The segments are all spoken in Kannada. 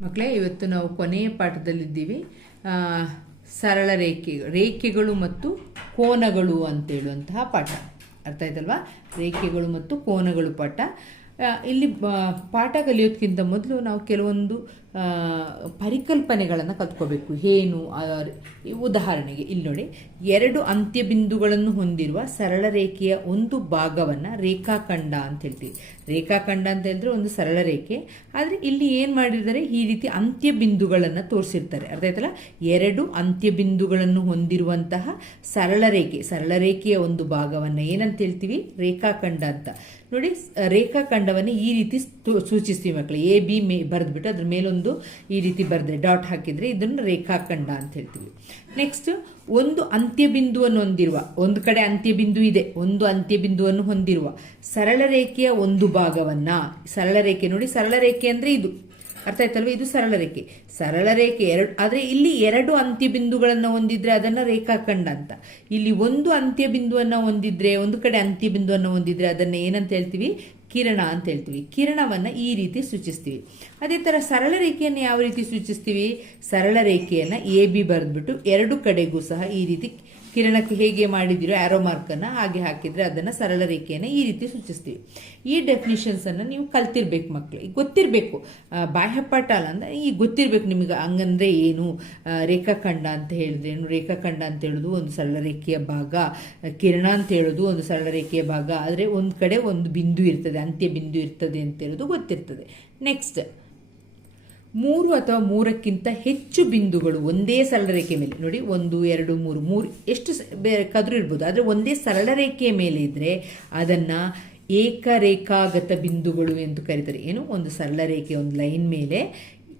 ಮಕ್ಕಳೇ, ಇವತ್ತು ನಾವು ಕೊನೆಯ ಪಾಠದಲ್ಲಿದ್ದೀವಿ. ಸರಳ ರೇಖೆ, ರೇಖೆಗಳು ಮತ್ತು ಕೋನಗಳು ಅಂತೇಳುವಂತಹ ಪಾಠ. ಅರ್ಥ ಆಯ್ತಲ್ವಾ? ರೇಖೆಗಳು ಮತ್ತು ಕೋನಗಳು ಪಾಠ. ಇಲ್ಲಿ ಪಾಠ ಕಲಿಯೋದಕ್ಕಿಂತ ಮೊದಲು ನಾವು ಕೆಲವೊಂದು ಪರಿಕಲ್ಪನೆಗಳನ್ನು ಕಲ್ತ್ಕೋಬೇಕು. ಏನು ಉದಾಹರಣೆಗೆ ಇಲ್ಲಿ ನೋಡಿ, ಎರಡು ಅಂತ್ಯ ಬಿಂದುಗಳನ್ನು ಹೊಂದಿರುವ ಸರಳ ರೇಖೆಯ ಒಂದು ಭಾಗವನ್ನು ರೇಖಾಖಂಡ ಅಂತ ಹೇಳ್ತೀವಿ. ರೇಖಾಖಂಡ ಅಂತ ಹೇಳಿದ್ರೆ ಒಂದು ಸರಳ ರೇಖೆ ಆದರೆ ಇಲ್ಲಿ ಏನು ಮಾಡಿದ್ದಾರೆ ಈ ರೀತಿ ಅಂತ್ಯ ಬಿಂದುಗಳನ್ನು ತೋರಿಸಿರ್ತಾರೆ. ಅರ್ಥ ಆಯ್ತಲ್ಲ? ಎರಡು ಅಂತ್ಯ ಬಿಂದುಗಳನ್ನು ಹೊಂದಿರುವಂತಹ ಸರಳ ರೇಖೆ ಸರಳ ರೇಖೆಯ ಒಂದು ಭಾಗವನ್ನು ಏನಂತ ಹೇಳ್ತೀವಿ? ರೇಖಾಖಂಡ ಅಂತ. ನೋಡಿ ರೇಖಾಖಂಡವನ್ನು ಈ ರೀತಿ ಸೂಚಿಸ್ತೀವಿ ಮಕ್ಕಳು ಎ, ಬಿ, ಮೇ, ಬರೆದ್ಬಿಟ್ಟು ಅದ್ರ ಮೇಲೊಂದು ಈ ರೀತಿ ಬರೆದ್ರೆ ಡಾಟ್ ಹಾಕಿದ್ರೆ ಇದನ್ನು ರೇಖಾಖಂಡ ಅಂತ ಹೇಳ್ತೀವಿ. ನೆಕ್ಸ್ಟ್ ಒಂದು ಅಂತ್ಯಬಿಂದುವನ್ನು ಹೊಂದಿರುವ, ಒಂದು ಕಡೆ ಅಂತ್ಯಬಿಂದು ಇದೆ, ಒಂದು ಅಂತ್ಯಬಿಂದುವನ್ನು ಹೊಂದಿರುವ ಸರಳ ರೇಖೆಯ ಒಂದು ಭಾಗವನ್ನ, ಸರಳ ರೇಖೆ ನೋಡಿ, ಸರಳ ರೇಖೆ ಅಂದ್ರೆ ಇದು. ಅರ್ಥ ಆಯ್ತಲ್ವ? ಇದು ಸರಳ ರೇಖೆ. ಸರಳ ರೇಖೆ ಎರಡು, ಆದರೆ ಇಲ್ಲಿ ಎರಡು ಅಂತ್ಯಬಿಂದುಗಳನ್ನು ಹೊಂದಿದ್ರೆ ಅದನ್ನ ರೇಖಾಖಂಡ ಅಂತ. ಇಲ್ಲಿ ಒಂದು ಅಂತ್ಯಬಿಂದುವನ್ನು ಹೊಂದಿದ್ರೆ, ಒಂದು ಕಡೆ ಅಂತ್ಯಬಿಂದುವನ್ನು ಹೊಂದಿದ್ರೆ ಅದನ್ನ ಏನಂತ ಹೇಳ್ತೀವಿ? ಕಿರಣ ಅಂತ ಹೇಳ್ತೀವಿ. ಕಿರಣವನ್ನು ಈ ರೀತಿ ಸೂಚಿಸ್ತೀವಿ. ಅದೇ ಥರ ಸರಳ ರೇಖೆಯನ್ನು ಯಾವ ರೀತಿ ಸೂಚಿಸ್ತೀವಿ? ಸರಳ ರೇಖೆಯನ್ನು ಎ ಬಿ ಬರೆದ್ಬಿಟ್ಟು ಎರಡು ಕಡೆಗೂ ಸಹ ಈ ರೀತಿ ಕಿರಣಕ್ಕೆ ಹೇಗೆ ಮಾಡಿದಿರೋ ಆರೋ ಮಾರ್ಕನ್ನು ಹಾಗೆ ಹಾಕಿದ್ರೆ ಅದನ್ನು ಸರಳ ರೇಖೆಯನ್ನು ಈ ರೀತಿ ಸೂಚಿಸ್ತೀವಿ. ಈ ಡೆಫಿನಿಷನ್ಸನ್ನು ನೀವು ಕಲ್ತಿರ್ಬೇಕು ಮಕ್ಕಳಿಗೆ ಗೊತ್ತಿರಬೇಕು. ಬಾಹ್ಯಪಾಠ ಅಲ್ಲ ಅಂದ್ರೆ ಈಗ ಗೊತ್ತಿರಬೇಕು ನಿಮಗೆ ಹಂಗಂದ್ರೆ ಏನು? ರೇಖಾಖಂಡ ಅಂತ ಹೇಳಿದ್ರೆ ಏನು? ರೇಖಾಖಂಡ ಅಂತ ಹೇಳೋದು ಒಂದು ಸರಳ ರೇಖೆಯ ಭಾಗ. ಕಿರಣ ಅಂತ ಹೇಳೋದು ಒಂದು ಸರಳ ರೇಖೆಯ ಭಾಗ. ಆದರೆ ಒಂದು ಕಡೆ ಒಂದು ಬಿಂದು ಇರ್ತದೆ, ಅಂತ್ಯ ಬಿಂದು ಇರ್ತದೆ ಅಂತ ಹೇಳೋದು ಗೊತ್ತಿರ್ತದೆ. ನೆಕ್ಸ್ಟ್ ಮೂರು ಅಥವಾ ಮೂರಕ್ಕಿಂತ ಹೆಚ್ಚು ಬಿಂದುಗಳು ಒಂದೇ ಸರಳ ರೇಖೆ ಮೇಲೆ, ನೋಡಿ, ಒಂದು, ಎರಡು, ಮೂರು ಮೂರು, ಎಷ್ಟು ಬೇಕಾದ್ರೂ ಇರ್ಬೋದು. ಆದರೆ ಒಂದೇ ಸರಳ ರೇಖೆಯ ಮೇಲೆ ಇದ್ದರೆ ಅದನ್ನ ಏಕರೇಖಾಗತ ಬಿಂದುಗಳು ಎಂದು ಕರೀತಾರೆ. ಏನು? ಒಂದು ಸರಳ ರೇಖೆ ಒಂದು ಲೈನ್ ಮೇಲೆ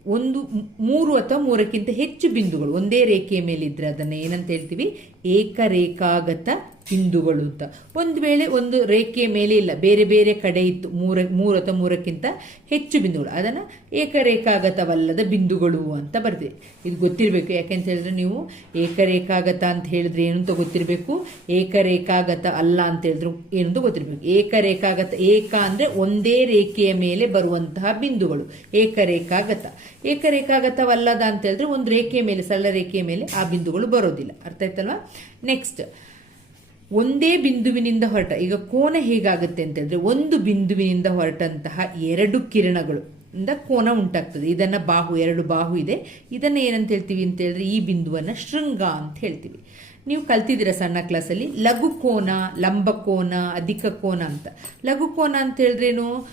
ಒಂದು ಮೂರು ಅಥವಾ ಮೂರಕ್ಕಿಂತ ಹೆಚ್ಚು ಬಿಂದುಗಳು ಒಂದೇ ರೇಖೆಯ ಮೇಲೆ ಅದನ್ನು ಅದನ್ನ ಏನಂತ ಹೇಳ್ತೀವಿ? ಏಕರೇಖಾಗತ ಬಿಂದುಗಳು ಅಂತ ಒಂದು ವೇಳೆ ಒಂದು ರೇಖೆಯ ಮೇಲೆ ಇಲ್ಲ, ಬೇರೆ ಬೇರೆ ಕಡೆ ಇತ್ತು, ಮೂರ ಮೂರು ಅಥವಾ ಮೂರಕ್ಕಿಂತ ಹೆಚ್ಚು ಬಿಂದುಗಳು. ಅದನ್ನು ಏಕರೇಖಾಗತವಲ್ಲದ ಬಿಂದುಗಳು ಅಂತ ಬರ್ತೀವಿ ಇದು ಗೊತ್ತಿರಬೇಕು ಯಾಕೆಂತ ಹೇಳಿದ್ರೆ ನೀವು ಏಕರೇಖಾಗತ ಅಂತ ಹೇಳಿದ್ರೆ ಏನು ಅಂತ ಗೊತ್ತಿರಬೇಕು, ಏಕರೇಖಾಗತ ಅಲ್ಲ ಅಂತ ಹೇಳಿದ್ರು ಏನು ಅಂತ ಗೊತ್ತಿರಬೇಕು. ಏಕರೇಖಾಗತ, ಏಕ ಅಂದರೆ ಒಂದೇ ರೇಖೆಯ ಮೇಲೆ ಬರುವಂತಹ ಬಿಂದುಗಳು. ಏಕರೇಖಾಗತ. ಏಕರೇಖಾಗತವಲ್ಲದ ಅಂತ ಹೇಳಿದ್ರೆ ಒಂದು ರೇಖೆಯ ಮೇಲೆ, ಸರಳ ರೇಖೆಯ ಮೇಲೆ ಆ ಬಿಂದುಗಳು ಬರೋದಿಲ್ಲ. ಅರ್ಥ ಆಯ್ತಲ್ವಾ? ನೆಕ್ಸ್ಟ್ ಒಂದೇ ಬಿಂದುವಿನಿಂದ ಹೊರಟ. ಈಗ ಕೋನ ಹೇಗಾಗುತ್ತೆ ಅಂತ ಹೇಳಿದ್ರೆ ಒಂದು ಬಿಂದುವಿನಿಂದ ಹೊರಟಂತಹ ಎರಡು ಕಿರಣಗಳು ಇಂದ ಕೋನ ಉಂಟಾಗ್ತದೆ. ಇದನ್ನ ಬಾಹು, ಎರಡು ಬಾಹು ಇದೆ. ಇದನ್ನ ಏನಂತ ಹೇಳ್ತೀವಿ ಅಂತ ಹೇಳಿದ್ರೆ ಈ ಬಿಂದುವನ್ನ ಶೃಂಗ ಅಂತ ಹೇಳ್ತೀವಿ. ನೀವು ಕಲ್ತಿದ್ದೀರ ಸಣ್ಣ ಕ್ಲಾಸಲ್ಲಿ ಲಘು ಕೋನ, ಲಂಬ ಕೋನ, ಅಧಿಕ ಕೋನ ಅಂತ. ಲಘು ಕೋನ ಅಂತ ಹೇಳಿದ್ರೇನು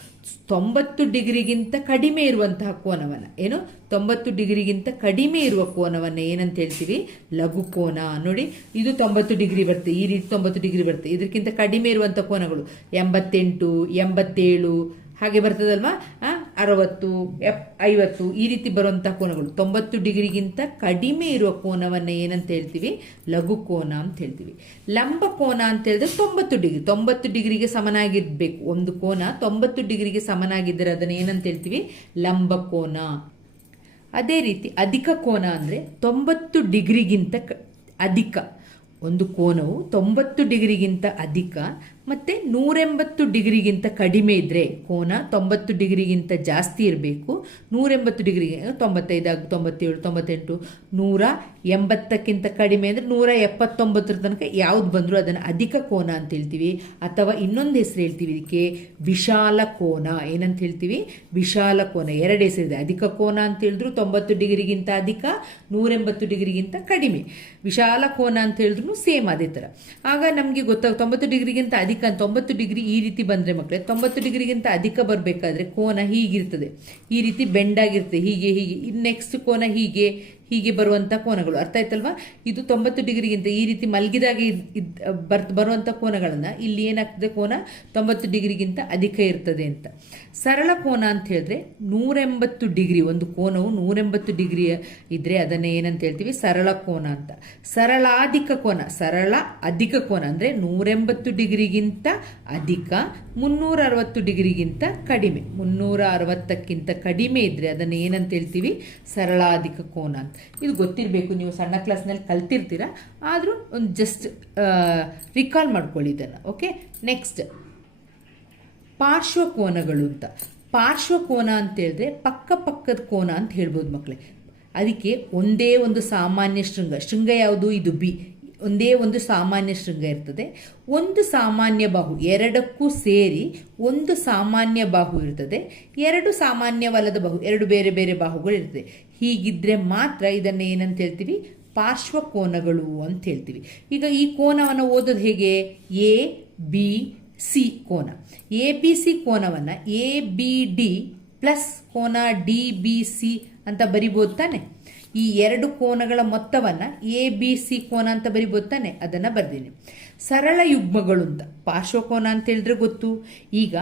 ತೊಂಬತ್ತು ಡಿಗ್ರಿಗಿಂತ ಕಡಿಮೆ ಇರುವಂತಹ ಕೋನವನ್ನ. ಏನು? ತೊಂಬತ್ತು ಡಿಗ್ರಿಗಿಂತ ಕಡಿಮೆ ಇರುವ ಕೋನವನ್ನ ಏನಂತ ಹೇಳ್ತೀವಿ? ಲಘು ಕೋನ. ನೋಡಿ, ಇದು ತೊಂಬತ್ತು ಡಿಗ್ರಿ ಬರುತ್ತೆ ಈ ರೀತಿ ತೊಂಬತ್ತು ಡಿಗ್ರಿ ಬರುತ್ತೆ ಇದಕ್ಕಿಂತ ಕಡಿಮೆ ಇರುವಂತಹ ಕೋನಗಳು ಎಂಬತ್ತೆಂಟು, ಎಂಬತ್ತೇಳು, ಹಾಗೆ ಬರ್ತದಲ್ವಾ? ಅರವತ್ತು, ಎಪ್, ಐವತ್ತು ಈ ರೀತಿ ಬರುವಂತಹ ಕೋನಗಳು. ತೊಂಬತ್ತು ಡಿಗ್ರಿಗಿಂತ ಕಡಿಮೆ ಇರುವ ಕೋನವನ್ನ ಏನಂತ ಹೇಳ್ತೀವಿ? ಲಘು ಕೋನ ಅಂತ ಹೇಳ್ತೀವಿ. ಲಂಬ ಕೋನ ಅಂತ ಹೇಳಿದ್ರೆ ತೊಂಬತ್ತು ಡಿಗ್ರಿ. ತೊಂಬತ್ತು ಡಿಗ್ರಿಗೆ ಸಮನಾಗಿರ್ಬೇಕು. ಒಂದು ಕೋನ ತೊಂಬತ್ತು ಡಿಗ್ರಿಗೆ ಸಮನಾಗಿದ್ದರೆ ಅದನ್ನ ಏನಂತ ಹೇಳ್ತೀವಿ? ಲಂಬ ಕೋನ. ಅದೇ ರೀತಿ ಅಧಿಕ ಕೋನ ಅಂದರೆ ತೊಂಬತ್ತು ಡಿಗ್ರಿಗಿಂತ ಅಧಿಕ. ಒಂದು ಕೋನವು ತೊಂಬತ್ತು ಡಿಗ್ರಿಗಿಂತ ಅಧಿಕ ಮತ್ತು ನೂರೆಂಬತ್ತು ಡಿಗ್ರಿಗಿಂತ ಕಡಿಮೆ ಇದ್ದರೆ ಕೋನ ತೊಂಬತ್ತು ಡಿಗ್ರಿಗಿಂತ ಜಾಸ್ತಿ ಇರಬೇಕು. ನೂರೆಂಬತ್ತು ಡಿಗ್ರಿ ತೊಂಬತ್ತೈದು ತೊಂಬತ್ತೇಳು, ತೊಂಬತ್ತೆಂಟು, ನೂರ ಎಂಬತ್ತಕ್ಕಿಂತ ಕಡಿಮೆ ಅಂದರೆ ನೂರ ಎಪ್ಪತ್ತೊಂಬತ್ತರ ತನಕ ಯಾವ್ದು ಬಂದರೂ ಅದನ್ನು ಅಧಿಕ ಕೋನ ಅಂತ ಹೇಳ್ತೀವಿ. ಅಥವಾ ಇನ್ನೊಂದು ಹೆಸರು ಹೇಳ್ತೀವಿ ಇದಕ್ಕೆ ವಿಶಾಲ ಕೋನ. ಏನಂತ ಹೇಳ್ತೀವಿ? ವಿಶಾಲ ಕೋನ. ಎರಡು ಹೆಸರಿದೆ ಅಧಿಕ ಕೋನ ಅಂತ ಹೇಳಿದ್ರು ತೊಂಬತ್ತು ಡಿಗ್ರಿಗಿಂತ ಅಧಿಕ, ನೂರೆಂಬತ್ತು ಡಿಗ್ರಿಗಿಂತ ಕಡಿಮೆ. ವಿಶಾಲ ಕೋನ ಅಂತ ಹೇಳಿದ್ರು ಸೇಮ್ ಅದೇ ಥರ ಆಗ ನಮಗೆ ಗೊತ್ತಾಗ, ತೊಂಬತ್ತು ಡಿಗ್ರಿಗಿಂತ ಅಧಿಕ ತೊಂಬತ್ತು ಡಿಗ್ರಿ ಈ ರೀತಿ ಬಂದರೆ ಮಕ್ಕಳೇ ತೊಂಬತ್ತು ಡಿಗ್ರಿಗಿಂತ ಅಧಿಕ ಬರಬೇಕಾದ್ರೆ ಕೋನ ಹೀಗಿರ್ತದೆ. ಈ ರೀತಿ ಬೆಂಡಾಗಿರ್ತದೆ, ಹೀಗೆ ಹೀಗೆ. ನೆಕ್ಸ್ಟ್ ಕೋನ ಹೀಗೆ. ಹೀಗೆ ಬರುವಂಥ ಕೋನಗಳು. ಅರ್ಥ ಆಯ್ತಲ್ವಾ? ಇದು ತೊಂಬತ್ತು ಡಿಗ್ರಿಗಿಂತ ಈ ರೀತಿ ಮಲಗಿದಾಗೆ ಇದ್- ಬರ್ ಬರುವಂಥ ಕೋನಗಳನ್ನು ಇಲ್ಲಿ ಏನಾಗ್ತದೆ ಕೋನ? ತೊಂಬತ್ತು ಡಿಗ್ರಿಗಿಂತ ಅಧಿಕ ಇರ್ತದೆ ಅಂತ. ಸರಳ ಕೋನ ಅಂತ ಹೇಳಿದ್ರೆ ನೂರೆಂಬತ್ತು ಡಿಗ್ರಿ, ಒಂದು ಕೋನವು ನೂರೆಂಬತ್ತು ಡಿಗ್ರಿ ಇದ್ರೆ ಅದನ್ನೇ ಏನಂತ ಹೇಳ್ತೀವಿ? ಸರಳ ಕೋನ ಅಂತ. ಸರಳಾಧಿಕ ಕೋನ, ಸರಳ ಅಧಿಕ ಕೋನ ಅಂದರೆ ನೂರೆಂಬತ್ತು ಡಿಗ್ರಿಗಿಂತ ಅಧಿಕ ಮುನ್ನೂರ ಅರವತ್ತು ಡಿಗ್ರಿಗಿಂತ ಕಡಿಮೆ. ಮುನ್ನೂರ ಅರವತ್ತಕ್ಕಿಂತ ಕಡಿಮೆ ಇದ್ರೆ ಅದನ್ನು ಏನಂತ ಹೇಳ್ತೀವಿ? ಸರಳಾಧಿಕ ಕೋನ ಅಂತ. ಇದು ಗೊತ್ತಿರಬೇಕು, ನೀವು ಸಣ್ಣ ಕ್ಲಾಸ್ನಲ್ಲಿ ಕಲ್ತಿರ್ತೀರ, ಆದರೂ ಒಂದು ಜಸ್ಟ್ ರಿಕಾಲ್ ಮಾಡ್ಕೊಳ್ಳಿ ಇದನ್ನು ಓಕೆ ನೆಕ್ಸ್ಟ್ ಪಾರ್ಶ್ವಕೋನಗಳು ಅಂತ. ಪಾರ್ಶ್ವಕೋನ ಅಂತ ಹೇಳಿದ್ರೆ ಪಕ್ಕ ಪಕ್ಕದ ಕೋನ ಅಂತ ಹೇಳ್ಬೋದು ಮಕ್ಕಳೇ ಅದಕ್ಕೆ ಒಂದೇ ಒಂದು ಸಾಮಾನ್ಯ ಶೃಂಗ ಶೃಂಗ ಯಾವುದು? ಇದು ಬಿ. ಒಂದೇ ಒಂದು ಸಾಮಾನ್ಯ ಶೃಂಗ ಇರ್ತದೆ. ಒಂದು ಸಾಮಾನ್ಯ ಬಾಹು ಎರಡಕ್ಕೂ ಸೇರಿ ಒಂದು ಸಾಮಾನ್ಯ ಬಾಹು ಇರ್ತದೆ. ಎರಡು ಸಾಮಾನ್ಯವಲ್ಲದ ಬಾಹು, ಎರಡು ಬೇರೆ ಬೇರೆ ಬಾಹುಗಳು ಇರ್ತದೆ ಹೀಗಿದ್ರೆ ಮಾತ್ರ ಇದನ್ನು ಏನಂತ ಹೇಳ್ತೀವಿ ಪಾರ್ಶ್ವಕೋನಗಳು ಅಂತ ಹೇಳ್ತೀವಿ ಈಗ ಈ ಕೋನವನ್ನು ಓದೋದು ಹೇಗೆ? ಎ, ಬಿ, ಸಿ ಕೋನ. ಎ, ಬಿ, ಸಿ ಕೋನವನ್ನು ಎ, ಬಿ, ಡಿ ಪ್ಲಸ್ ಕೋನ ಡಿ, ಬಿ, ಸಿ ಅಂತ ಬರಿಬೋದು ತಾನೆ? ಈ ಎರಡು ಕೋನಗಳ ಮೊತ್ತವನ್ನು ಎ, ಬಿ, ಸಿ ಕೋನ ಅಂತ ಬರಿಬೋದು ತಾನೆ? ಅದನ್ನು ಬರ್ದೀನಿ. ಸರಳ ಯುಗ್ಮಗಳು ಅಂತ ಪಾರ್ಶ್ವಕೋನ ಅಂತ ಹೇಳಿದ್ರೆ ಗೊತ್ತು. ಈಗ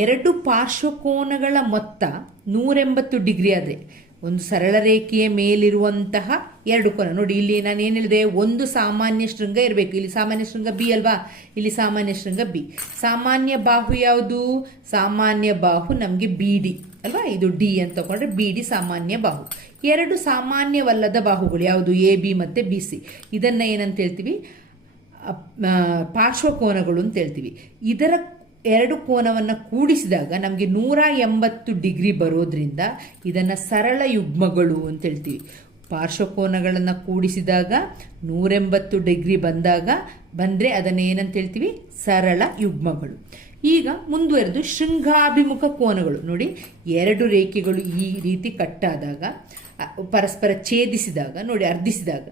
ಎರಡು ಪಾರ್ಶ್ವಕೋನಗಳ ಮೊತ್ತ ನೂರೆಂಬತ್ತು ಡಿಗ್ರಿ ಆದರೆ ಒಂದು ಸರಳ ರೇಖೆಯ ಮೇಲಿರುವಂತಹ ಎರಡು ಕೋನ. ನೋಡಿ, ಇಲ್ಲಿ ನಾನು ಏನು ಹೇಳಿದೆ ಒಂದು ಸಾಮಾನ್ಯ ಶೃಂಗ ಇರಬೇಕು. ಇಲ್ಲಿ ಸಾಮಾನ್ಯ ಶೃಂಗ ಬಿ ಅಲ್ವಾ? ಇಲ್ಲಿ ಸಾಮಾನ್ಯ ಶೃಂಗ ಬಿ. ಸಾಮಾನ್ಯ ಬಾಹು ಯಾವುದು? ಸಾಮಾನ್ಯ ಬಾಹು ನಮಗೆ ಬಿ ಡಿ ಅಲ್ವಾ? ಇದು ಡಿ ಅಂತ ತಗೊಂಡ್ರೆ ಬಿ ಡಿ ಸಾಮಾನ್ಯ ಬಾಹು. ಎರಡು ಸಾಮಾನ್ಯವಲ್ಲದ ಬಾಹುಗಳು ಯಾವುದು? ಎ, ಬಿ ಮತ್ತು ಬಿ, ಸಿ. ಇದನ್ನು ಏನಂತ ಹೇಳ್ತೀವಿ? ಪಾರ್ಶ್ವಕೋನಗಳು ಅಂತ ಹೇಳ್ತೀವಿ. ಇದರ ಎರಡು ಕೋನವನ್ನು ಕೂಡಿಸಿದಾಗ ನಮಗೆ ನೂರ ಎಂಬತ್ತು ಡಿಗ್ರಿ ಬರೋದ್ರಿಂದ ಇದನ್ನು ಸರಳ ಯುಗ್ಮಗಳು ಅಂತ ಹೇಳ್ತೀವಿ. ಪಾರ್ಶ್ವಕೋನಗಳನ್ನು ಕೂಡಿಸಿದಾಗ ನೂರೆಂಬತ್ತು ಡಿಗ್ರಿ ಬಂದಾಗ ಬಂದರೆ ಅದನ್ನು ಏನಂತ ಹೇಳ್ತೀವಿ? ಸರಳ ಯುಗ್ಮಗಳು. ಈಗ ಮುಂದುವರೆದು ಶೃಂಗಾಭಿಮುಖ ಕೋನಗಳು. ನೋಡಿ, ಎರಡು ರೇಖೆಗಳು ಈ ರೀತಿ ಕಟ್ಟಾದಾಗ ಪರಸ್ಪರ ಛೇದಿಸಿದಾಗ, ನೋಡಿ, ಅರ್ಧಿಸಿದಾಗ,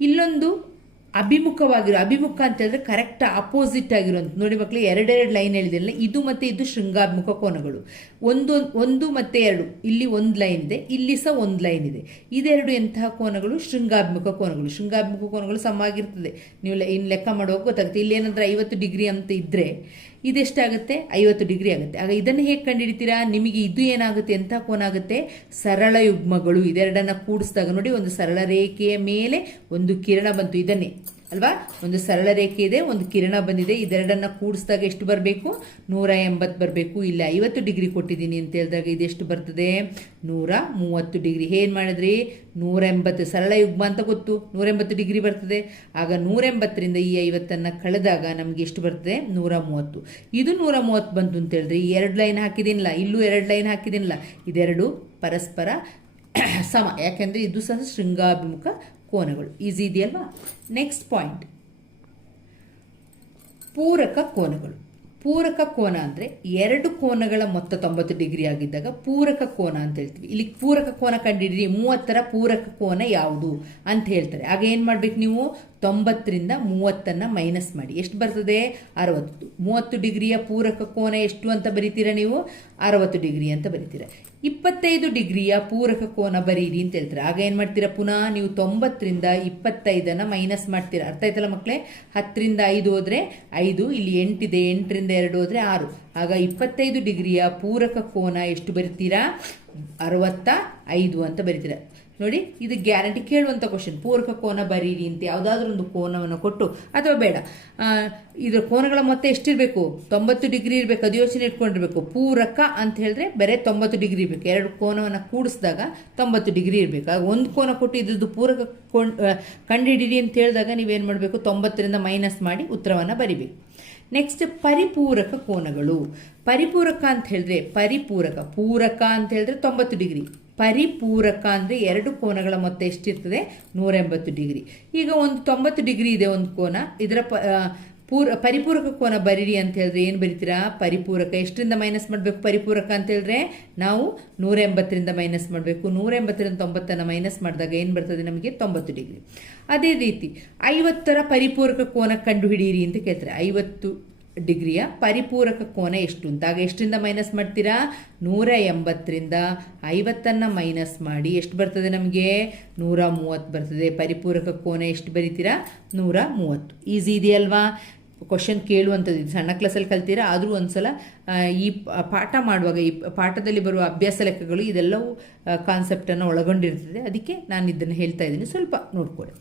ಇಲ್ಲೊಂದು ಅಭಿಮುಖವಾಗಿರೋ, ಅಭಿಮುಖ ಅಂತ ಹೇಳಿದ್ರೆ ಕರೆಕ್ಟ್ ಅಪೋಸಿಟ್ ಆಗಿರುವಂಥ ನೋಡಿ ಮಕ್ಕಳು ಎರಡೆರಡು ಲೈನ್ ಹೇಳಿದಿರಲ್ಲ, ಇದು ಮತ್ತು ಇದು ಶೃಂಗಾಭಿಮುಖ ಕೋನಗಳು. ಒಂದು ಒಂದು ಮತ್ತೆ ಎರಡು, ಇಲ್ಲಿ ಒಂದು ಲೈನ್ ಇದೆ, ಇಲ್ಲಿ ಸಹ ಒಂದು ಲೈನ್ ಇದೆ. ಇದೆರಡು ಎಂತಹ ಕೋನಗಳು? ಶೃಂಗಾಭಿಮುಖ ಕೋನಗಳು. ಶೃಂಗಾಭಿಮುಖ ಕೋನಗಳು ಸಮ ಆಗಿರ್ತದೆ. ನೀವು ಇನ್ನು ಲೆಕ್ಕ ಮಾಡುವಾಗ ಗೊತ್ತಾಗುತ್ತೆ. ಇಲ್ಲಿ ಏನಂದ್ರೆ ಐವತ್ತು ಡಿಗ್ರಿ ಅಂತ ಇದ್ದರೆ ಇದೆಷ್ಟಾಗುತ್ತೆ ಐವತ್ತು ಡಿಗ್ರಿ ಆಗುತ್ತೆ. ಆಗ ಇದನ್ನು ಹೇಗೆ ಕಂಡುಹಿಡಿತೀರಾ? ನಿಮಗೆ ಇದು ಏನಾಗುತ್ತೆ ಎಂಥ ಕೋನ ಆಗುತ್ತೆ ಸರಳ ಯುಗ್ಮಗಳು ಇದೆರಡನ್ನ ಕೂಡಿಸಿದಾಗ ನೋಡಿ ಒಂದು ಸರಳ ರೇಖೆಯ ಮೇಲೆ ಒಂದು ಕಿರಣ ಬಂತು ಇದನ್ನೇ. ಅಲ್ವಾ? ಒಂದು ಸರಳ ರೇಖೆ ಇದೆ, ಒಂದು ಕಿರಣ ಬಂದಿದೆ. ಇದೆರಡನ್ನ ಕೂಡಿಸಿದಾಗ ಎಷ್ಟು ಬರಬೇಕು? ನೂರ ಎಂಬತ್ತು ಬರಬೇಕು. ಇಲ್ಲ ಐವತ್ತು ಡಿಗ್ರಿ ಕೊಟ್ಟಿದ್ದೀನಿ ಅಂತ ಹೇಳಿದಾಗ ಇದೆಷ್ಟು ಬರ್ತದೆ? ನೂರ ಮೂವತ್ತು ಡಿಗ್ರಿ. ಏನು ಮಾಡಿದ್ರಿ? ನೂರ ಎಂಬತ್ತು. ಸರಳ ಯುಗ್ಮ ಅಂತ ಗೊತ್ತು. ನೂರ ಎಂಬತ್ತು ಡಿಗ್ರಿ ಬರ್ತದೆ. ಆಗ ನೂರ ಎಂಬತ್ತರಿಂದ ಈ ಐವತ್ತನ್ನು ಕಳೆದಾಗ ನಮಗೆ ಎಷ್ಟು ಬರ್ತದೆ? ನೂರ ಮೂವತ್ತು. ಇದು ನೂರ ಮೂವತ್ತು ಬಂತು ಅಂತ ಹೇಳಿದ್ರೆ ಈ ಎರಡು ಲೈನ್ ಹಾಕಿದ್ದೀನಿಲ್ಲ, ಇಲ್ಲೂ ಎರಡು ಲೈನ್ ಹಾಕಿದ್ದೀನಿಲ್ಲ, ಇದೆರಡು ಪರಸ್ಪರ ಸಮ. ಯಾಕೆಂದರೆ ಇದು ಸಹ ಶೃಂಗಾಭಿಮುಖ ಕೋನಗಳು. ಈಸಿ ಇದೆಯಲ್ವಾ? ನೆಕ್ಸ್ಟ್ ಪಾಯಿಂಟ್ ಪೂರಕ ಕೋನಗಳು. ಪೂರಕ ಕೋನ ಅಂದರೆ ಎರಡು ಕೋನಗಳ ಮೊತ್ತ ತೊಂಬತ್ತು ಡಿಗ್ರಿ ಆಗಿದ್ದಾಗ ಪೂರಕ ಕೋನ ಅಂತ ಹೇಳ್ತೀವಿ. ಇಲ್ಲಿ ಪೂರಕ ಕೋನ ಕಂಡಿಡಿರಿ ಮೂವತ್ತರ ಪೂರಕ ಕೋನ ಯಾವುದು ಅಂತ ಹೇಳ್ತಾರೆ. ಆಗ ಏನು ಮಾಡ್ಬೇಕು ನೀವು? ತೊಂಬತ್ತರಿಂದ ಮೂವತ್ತನ್ನು ಮೈನಸ್ ಮಾಡಿ. ಎಷ್ಟು ಬರ್ತದೆ? ಅರವತ್ತು. ಮೂವತ್ತು ಡಿಗ್ರಿಯ ಪೂರಕ ಕೋನ ಎಷ್ಟು ಅಂತ ಬರಿತೀರಾ ನೀವು? ಅರವತ್ತು ಡಿಗ್ರಿ ಅಂತ ಬರಿತೀರ. ಇಪ್ಪತ್ತೈದು ಡಿಗ್ರಿಯ ಪೂರಕ ಕೋನ ಬರೀರಿ ಅಂತ ಹೇಳ್ತಾರೆ. ಆಗ ಏನು ಮಾಡ್ತೀರಾ ಪುನಃ? ನೀವು ತೊಂಬತ್ತರಿಂದ ಇಪ್ಪತ್ತೈದನ್ನು ಮೈನಸ್ ಮಾಡ್ತೀರಾ. ಅರ್ಥ ಆಯ್ತಲ್ಲ ಮಕ್ಕಳೇ ಹತ್ತರಿಂದ ಐದು ಹೋದರೆ ಐದು, ಇಲ್ಲಿ ಎಂಟಿದೆ, ಎಂಟರಿಂದ ಎರಡು ಹೋದರೆ ಆರು. ಆಗ ಇಪ್ಪತ್ತೈದು ಡಿಗ್ರಿಯ ಪೂರಕ ಕೋನ ಎಷ್ಟು ಬರಿತೀರಾ? ಅರವತ್ತ ಐದು ಅಂತ ಬರಿತೀರಾ. ನೋಡಿ, ಇದು ಗ್ಯಾರಂಟಿ ಕೇಳುವಂಥ ಕ್ವಶನ್ ಪೂರಕ ಕೋನ ಬರೀರಿ ಅಂತ ಯಾವುದಾದ್ರೂ ಒಂದು ಕೋನವನ್ನು ಕೊಟ್ಟು, ಅಥವಾ ಬೇಡ. ಇದರ ಕೋನಗಳ ಮೊತ್ತ ಎಷ್ಟಿರಬೇಕು? ತೊಂಬತ್ತು ಡಿಗ್ರಿ ಇರಬೇಕು, ಅದು ಯೋಚನೆ ಇಟ್ಕೊಂಡಿರ್ಬೇಕು. ಪೂರಕ ಅಂತ ಹೇಳಿದ್ರೆ ಬರೀ ತೊಂಬತ್ತು ಡಿಗ್ರಿ ಇರಬೇಕು. ಎರಡು ಕೋನವನ್ನು ಕೂಡಿಸಿದಾಗ ತೊಂಬತ್ತು ಡಿಗ್ರಿ ಇರಬೇಕು. ಆಗ ಒಂದು ಕೋನ ಕೊಟ್ಟು ಇದ್ರದ್ದು ಪೂರಕ ಕೊಂಡ್ ಕಂಡುಹಿಡಿರಿ ಅಂತ ಹೇಳಿದಾಗ ನೀವೇನು ಮಾಡಬೇಕು? ತೊಂಬತ್ತರಿಂದ ಮೈನಸ್ ಮಾಡಿ ಉತ್ತರವನ್ನು ಬರಿಬೇಕು. ನೆಕ್ಸ್ಟ್ ಪರಿಪೂರಕ ಕೋನಗಳು. ಪರಿಪೂರಕ ಅಂತ ಹೇಳಿದ್ರೆ, ಪರಿಪೂರಕ, ಪೂರಕ ಅಂತ ಹೇಳಿದ್ರೆ ತೊಂಬತ್ತು ಡಿಗ್ರಿ. ಪರಿಪೂರಕ ಅಂದರೆ ಎರಡು ಕೋನಗಳ ಮೊತ್ತ ಎಷ್ಟಿರ್ತದೆ? ನೂರ ಎಂಬತ್ತು ಡಿಗ್ರಿ. ಈಗ ಒಂದು ತೊಂಬತ್ತು ಡಿಗ್ರಿ ಇದೆ ಒಂದು ಕೋನ. ಇದರ ಪ ಪೂರ, ಪರಿಪೂರಕ ಕೋನ ಬರೀರಿ ಅಂತ ಹೇಳಿದ್ರೆ ಏನು ಬರಿತೀರಾ? ಪರಿಪೂರಕ. ಎಷ್ಟರಿಂದ ಮೈನಸ್ ಮಾಡಬೇಕು ಪರಿಪೂರಕ ಅಂತ ಹೇಳಿದ್ರೆ? ನಾವು ನೂರ ಎಂಬತ್ತರಿಂದ ಮೈನಸ್ ಮಾಡಬೇಕು. ನೂರ ಎಂಬತ್ತರಿಂದ ತೊಂಬತ್ತನ್ನು ಮೈನಸ್ ಮಾಡಿದಾಗ ಏನು ಬರ್ತದೆ ನಮಗೆ? ತೊಂಬತ್ತು ಡಿಗ್ರಿ. ಅದೇ ರೀತಿ ಐವತ್ತರ ಪರಿಪೂರಕ ಕೋನ ಕಂಡುಹಿಡಿಯಿರಿ ಅಂತ ಕೇಳ್ತಾರೆ. ಐವತ್ತು ಡಿಗ್ರಿಯ ಪರಿಪೂರಕ ಕೋನ ಎಷ್ಟು ಅಂತ. ಆಗ ಎಷ್ಟರಿಂದ ಮೈನಸ್ ಮಾಡ್ತೀರಾ? ನೂರ ಎಂಬತ್ತರಿಂದ ಐವತ್ತನ್ನು ಮೈನಸ್ ಮಾಡಿ ಎಷ್ಟು ಬರ್ತದೆ ನಮಗೆ? ನೂರ ಮೂವತ್ತು ಬರ್ತದೆ. ಪರಿಪೂರಕ ಕೋನ ಎಷ್ಟು ಬರೀತೀರಾ? ನೂರ ಮೂವತ್ತು. ಈಸಿ ಇದೆಯಲ್ವಾ? ಕ್ವಶನ್ ಕೇಳುವಂಥದ್ದು ಸಣ್ಣ ಕ್ಲಾಸಲ್ಲಿ ಕಲ್ತೀರಾ? ಆದರೂ ಒಂದು ಸಲ ಈ ಪಾಠ ಮಾಡುವಾಗ, ಈ ಪಾಠದಲ್ಲಿ ಬರುವ ಅಭ್ಯಾಸ ಲೆಕ್ಕಗಳು ಇದೆಲ್ಲವೂ ಕಾನ್ಸೆಪ್ಟನ್ನು ಒಳಗೊಂಡಿರ್ತದೆ. ಅದಕ್ಕೆ ನಾನು ಇದನ್ನು ಹೇಳ್ತಾ ಇದ್ದೀನಿ. ಸ್ವಲ್ಪ ನೋಡ್ಕೊಳ್ಳಿ.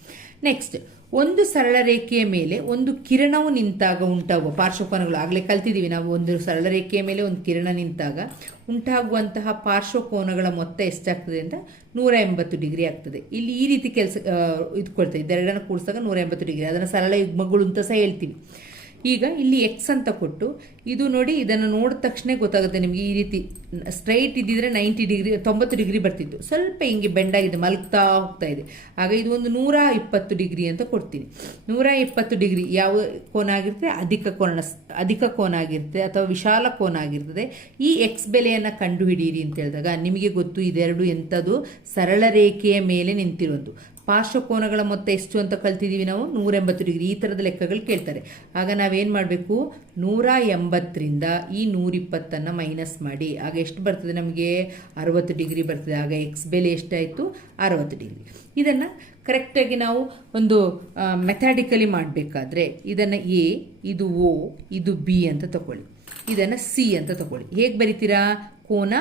ನೆಕ್ಸ್ಟ್ ಒಂದು ಸರಳ ರೇಖೆಯ ಮೇಲೆ ಒಂದು ಕಿರಣವು ನಿಂತಾಗ ಉಂಟಾಗುವ ಪಾರ್ಶ್ವಕೋನಗಳು. ಆಗಲೇ ಕಲ್ತಿದ್ದೀವಿ ನಾವು ಒಂದು ಸರಳ ರೇಖೆಯ ಮೇಲೆ ಒಂದು ಕಿರಣ ನಿಂತಾಗ ಉಂಟಾಗುವಂತಹ ಪಾರ್ಶ್ವಕೋನಗಳ ಮೊತ್ತ ಎಷ್ಟಾಗ್ತದೆ ಅಂತ ನೂರ ಎಂಬತ್ತು ಡಿಗ್ರಿ ಆಗ್ತದೆ. ಇಲ್ಲಿ ಈ ರೀತಿ ಕೆಲಸ ಇದು ಕೊಡ್ತೇವೆ ಇದೆರಡನ್ನು ಕೂಡಿಸಿದಾಗ ನೂರ ಎಂಬತ್ತು ಡಿಗ್ರಿ. ಅದನ್ನು ಸರಳ ಯುಗ್ಮಗಳು ಅಂತ ಸಹ ಹೇಳ್ತೀವಿ. ಈಗ ಇಲ್ಲಿ ಎಕ್ಸ್ ಅಂತ ಕೊಟ್ಟು, ಇದು ನೋಡಿ ಇದನ್ನು ನೋಡಿದ ತಕ್ಷಣ ಗೊತ್ತಾಗುತ್ತೆ ನಿಮಗೆ ಈ ರೀತಿ ಸ್ಟ್ರೈಟ್ ಇದ್ದಿದ್ರೆ ನೈಂಟಿ ಡಿಗ್ರಿ ತೊಂಬತ್ತು ಡಿಗ್ರಿ ಬರ್ತಿತ್ತು. ಸ್ವಲ್ಪ ಹಿಂಗೆ ಬೆಂಡಾಗಿದೆ ಮಲಗ್ತಾ ಹೋಗ್ತಾ ಇದೆ. ಆಗ ಇದು ಒಂದು ನೂರ ಇಪ್ಪತ್ತು ಡಿಗ್ರಿ ಅಂತ ಕೊಡ್ತೀನಿ. ನೂರ ಇಪ್ಪತ್ತು ಡಿಗ್ರಿ ಯಾವ ಕೋನ ಆಗಿರುತ್ತೆ ಅಧಿಕ ಕೋನ ಅಧಿಕ ಕೋನ ಆಗಿರ್ತದೆ ಅಥವಾ ವಿಶಾಲ ಕೋನ ಆಗಿರ್ತದೆ? ಈ ಎಕ್ಸ್ ಬೆಲೆಯನ್ನು ಕಂಡುಹಿಡಿಯಿರಿ ಅಂತ ಹೇಳಿದಾಗ ನಿಮಗೆ ಗೊತ್ತು ಇದೆರಡು ಎಂಥದ್ದು ಸರಳ ರೇಖೆಯ ಮೇಲೆ ನಿಂತಿರೋದು. ಪಾರ್ಶ್ವಕೋನಗಳ ಮೊತ್ತ ಎಷ್ಟು ಅಂತ ಕಲ್ತಿದ್ದೀವಿ ನಾವು? ನೂರ ಎಂಬತ್ತು ಡಿಗ್ರಿ. ಈ ಥರದ ಲೆಕ್ಕಗಳು ಕೇಳ್ತಾರೆ. ಆಗ ನಾವೇನು ಮಾಡಬೇಕು? ನೂರ ಎಂಬತ್ತರಿಂದ ಈ ನೂರಿಪ್ಪತ್ತನ್ನು ಮೈನಸ್ ಮಾಡಿ. ಆಗ ಎಷ್ಟು ಬರ್ತದೆ ನಮಗೆ? ಅರವತ್ತು ಡಿಗ್ರಿ ಬರ್ತದೆ. ಆಗ ಎಕ್ಸ್ ಬೆಲೆ ಎಷ್ಟಾಯಿತು? ಅರವತ್ತು ಡಿಗ್ರಿ. ಇದನ್ನು ಕರೆಕ್ಟಾಗಿ ನಾವು ಒಂದು ಮೆಥಾಡಿಕಲಿ ಮಾಡಬೇಕಾದ್ರೆ ಇದನ್ನು ಎ ಇದು ಓ ಇದು ಬಿ ಅಂತ ತಗೊಳ್ಳಿ ಇದನ್ನು ಸಿ ಅಂತ ತಗೊಳ್ಳಿ ಹೇಗೆ ಬರಿತೀರಾ? ಕೋನ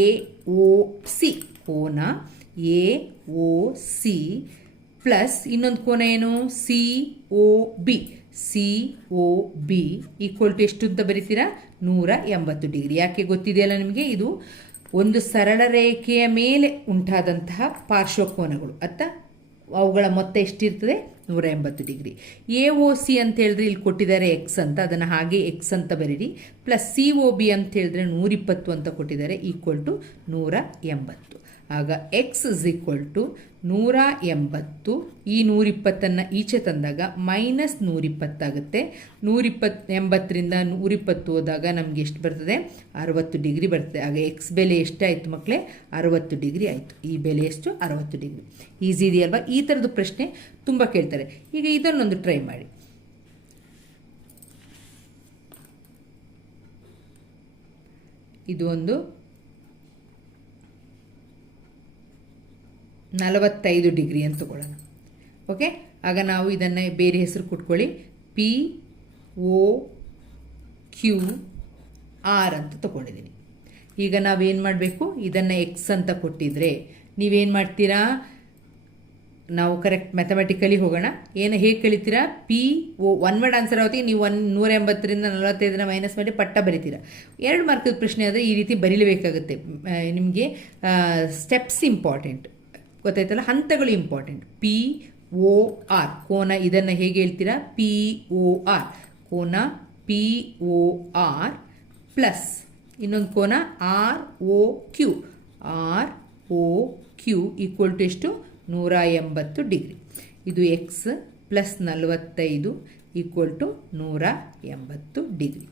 ಎ ಓ ಸಿ ಕೋನ ಎ ಓ ಸಿ ಪ್ಲಸ್ ಇನ್ನೊಂದು ಕೋನ ಏನು? C O B C O B equal to ಎಷ್ಟು ಅಂತ ಬರಿತೀರಾ? ನೂರ ಎಂಬತ್ತು ಡಿಗ್ರಿ. ಯಾಕೆ ಗೊತ್ತಿದೆಯಲ್ಲ ನಿಮಗೆ? ಇದು ಒಂದು ಸರಳ ರೇಖೆಯ ಮೇಲೆ ಉಂಟಾದಂತಹ ಪಾರ್ಶ್ವಕೋನಗಳು. ಅತ್ತ? ಅವುಗಳ ಮೊತ್ತ ಎಷ್ಟಿರ್ತದೆ? ನೂರ ಎಂಬತ್ತು ಡಿಗ್ರಿ. ಎ ಒ ಸಿ ಅಂತ ಹೇಳಿದ್ರೆ ಇಲ್ಲಿ ಕೊಟ್ಟಿದ್ದಾರೆ ಎಕ್ಸ್ ಅಂತ. ಅದನ್ನು ಹಾಗೆ ಎಕ್ಸ್ ಅಂತ ಬರೀರಿ. ಪ್ಲಸ್ ಸಿ ಒ ಬಿ ಅಂತ ಹೇಳಿದ್ರೆ ನೂರಿಪ್ಪತ್ತು ಅಂತ ಕೊಟ್ಟಿದ್ದಾರೆ. ಈಕ್ವಲ್ ಟು ನೂರ ಎಂಬತ್ತು. ಆಗ ಎಕ್ಸ್ ಇಸ್ ಈಕ್ವಲ್ ಟು ನೂರ ಎಂಬತ್ತು. ಈ ನೂರಿಪ್ಪತ್ತನ್ನು ಈಚೆ ತಂದಾಗ ಮೈನಸ್ ನೂರಿಪ್ಪತ್ತಾಗುತ್ತೆ. ನೂರಿಪ್ಪತ್ತು ಎಂಬತ್ತರಿಂದ ನೂರಿಪ್ಪತ್ತು ಹೋದಾಗ ನಮಗೆ ಎಷ್ಟು ಬರ್ತದೆ? ಅರವತ್ತು ಡಿಗ್ರಿ ಬರ್ತದೆ. ಆಗ ಎಕ್ಸ್ ಬೆಲೆ ಎಷ್ಟಾಯಿತು ಮಕ್ಕಳೇ ಅರವತ್ತು ಡಿಗ್ರಿ ಆಯಿತು. ಈ ಬೆಲೆ ಎಷ್ಟು? ಅರವತ್ತು ಡಿಗ್ರಿ. ಈಸಿ ಇದೆಯಲ್ವಾ? ಈ ಥರದ ಪ್ರಶ್ನೆ ತುಂಬ ಕೇಳ್ತಾರೆ. ಈಗ ಇದನ್ನೊಂದು ಟ್ರೈ ಮಾಡಿ. ಇದು ಒಂದು ನಲವತ್ತೈದು ಡಿಗ್ರಿ ಅಂತ ತಗೊಳ್ಳೋಣ. ಓಕೆ? ಆಗ ನಾವು ಇದನ್ನು ಬೇರೆ ಹೆಸರು ಕೊಟ್ಕೊಳ್ಳಿ. ಪಿ, ಓ, ಕ್ಯೂ, ಆರ್ ಅಂತ ತಗೊಂಡಿದ್ದೀನಿ ಈಗ ನಾವೇನು ಮಾಡಬೇಕು? ಇದನ್ನು ಎಕ್ಸ್ ಅಂತ ಕೊಟ್ಟಿದ್ರೆ ನೀವೇನು ಮಾಡ್ತೀರಾ? ನಾವು ಕರೆಕ್ಟ್ ಮ್ಯಾಥಮೆಟಿಕಲಿ ಹೋಗೋಣ. ಏನು ಹೇಗೆ ಕಳೀತೀರಾ P, O one word answer ಆಗುತ್ತೆ ನೀವು ಒನ್ ನೂರ ಎಂಬತ್ತರಿಂದ ನಲವತ್ತೈದರ ಮೈನಸ್ ಮಾಡಿ ಪಟ್ಟ ಬರೀತೀರಾ. ಎರಡು ಮಾರ್ಕದ ಪ್ರಶ್ನೆ ಆದರೆ ಈ ರೀತಿ ಬರೀಲೇಬೇಕಾಗುತ್ತೆ. ನಿಮಗೆ ಸ್ಟೆಪ್ಸ್ ಇಂಪಾರ್ಟೆಂಟ್ ಗೊತ್ತಾಯ್ತಲ್ಲ? ಹಂತಗಳು ಇಂಪಾರ್ಟೆಂಟ್ ಪಿ ಓ ಆರ್ ಕೋನ ಇದನ್ನು ಹೇಗೆ ಹೇಳ್ತೀರಾ? ಪಿ ಓ ಆರ್ ಕೋನ ಪಿ ಓ ಆರ್ ಪ್ಲಸ್ ಇನ್ನೊಂದು ಕೋನ R O Q R O Q equal to ಎಷ್ಟು? ನೂರ ಎಂಬತ್ತು ಡಿಗ್ರಿ. ಇದು ಎಕ್ಸ್ ಪ್ಲಸ್ ನಲವತ್ತೈದು ಈಕ್ವಲ್ ಟು ನೂರ ಎಂಬತ್ತು degree.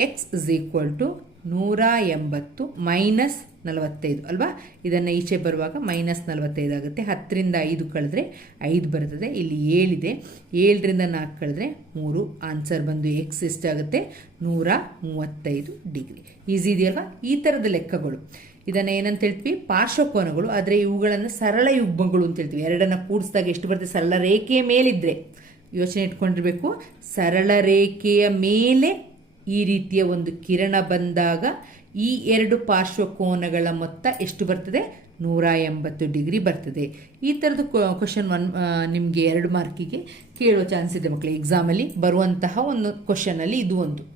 X is equal to ನೂರ ಎಂಬತ್ತು ಮೈನಸ್ ನಲವತ್ತೈದು, ಅಲ್ವಾ? ಇದನ್ನು ಈಚೆ ಬರುವಾಗ ಮೈನಸ್ ನಲವತ್ತೈದು ಆಗುತ್ತೆ. ಹತ್ತರಿಂದ ಐದು ಕಳೆದ್ರೆ ಐದು ಬರ್ತದೆ. ಇಲ್ಲಿ ಏಳಿದೆ. ಏಳರಿಂದ ನಾಲ್ಕು ಕಳೆದ್ರೆ ಮೂರು. ಆನ್ಸರ್ ಬಂದು ಎಕ್ಸ್ ಎಷ್ಟಾಗುತ್ತೆ? ನೂರ ಮೂವತ್ತೈದು ಡಿಗ್ರಿ. ಈಸಿ ಇದೆಯಲ್ವಾ? ಈ ಥರದ ಲೆಕ್ಕಗಳು. ಇದನ್ನು ಏನಂತ ಹೇಳ್ತೀವಿ? ಪಾರ್ಶ್ವಕೋನಗಳು. ಆದರೆ ಇವುಗಳನ್ನು ಸರಳ ಯುಗ್ಮಗಳು ಅಂತ ಹೇಳ್ತೀವಿ. ಎರಡನ್ನು ಕೂಡಿಸಿದಾಗ ಎಷ್ಟು ಬರ್ತದೆ? ಸರಳ ರೇಖೆಯ ಮೇಲಿದ್ದರೆ ಯೋಚನೆ ಇಟ್ಕೊಂಡಿರಬೇಕು. ಸರಳ ರೇಖೆಯ ಮೇಲೆ ಈ ರೀತಿಯ ಒಂದು ಕಿರಣ ಬಂದಾಗ ಈ ಎರಡು ಪಾರ್ಶ್ವಕೋನಗಳ ಮೊತ್ತ ಎಷ್ಟು ಬರ್ತದೆ? ನೂರ ಎಂಬತ್ತು ಡಿಗ್ರಿ ಬರ್ತದೆ. ಈ ಥರದ್ದು ಕ್ವಶನ್ ಒನ್ ನಿಮಗೆ ಎರಡು ಮಾರ್ಕಿಗೆ ಕೇಳುವ ಚಾನ್ಸ್ ಇದೆ ಮಕ್ಕಳು ಎಕ್ಸಾಮಲ್ಲಿ ಬರುವಂತಹ ಒಂದು ಕ್ವಶನಲ್ಲಿ ಇದು ಒಂದು.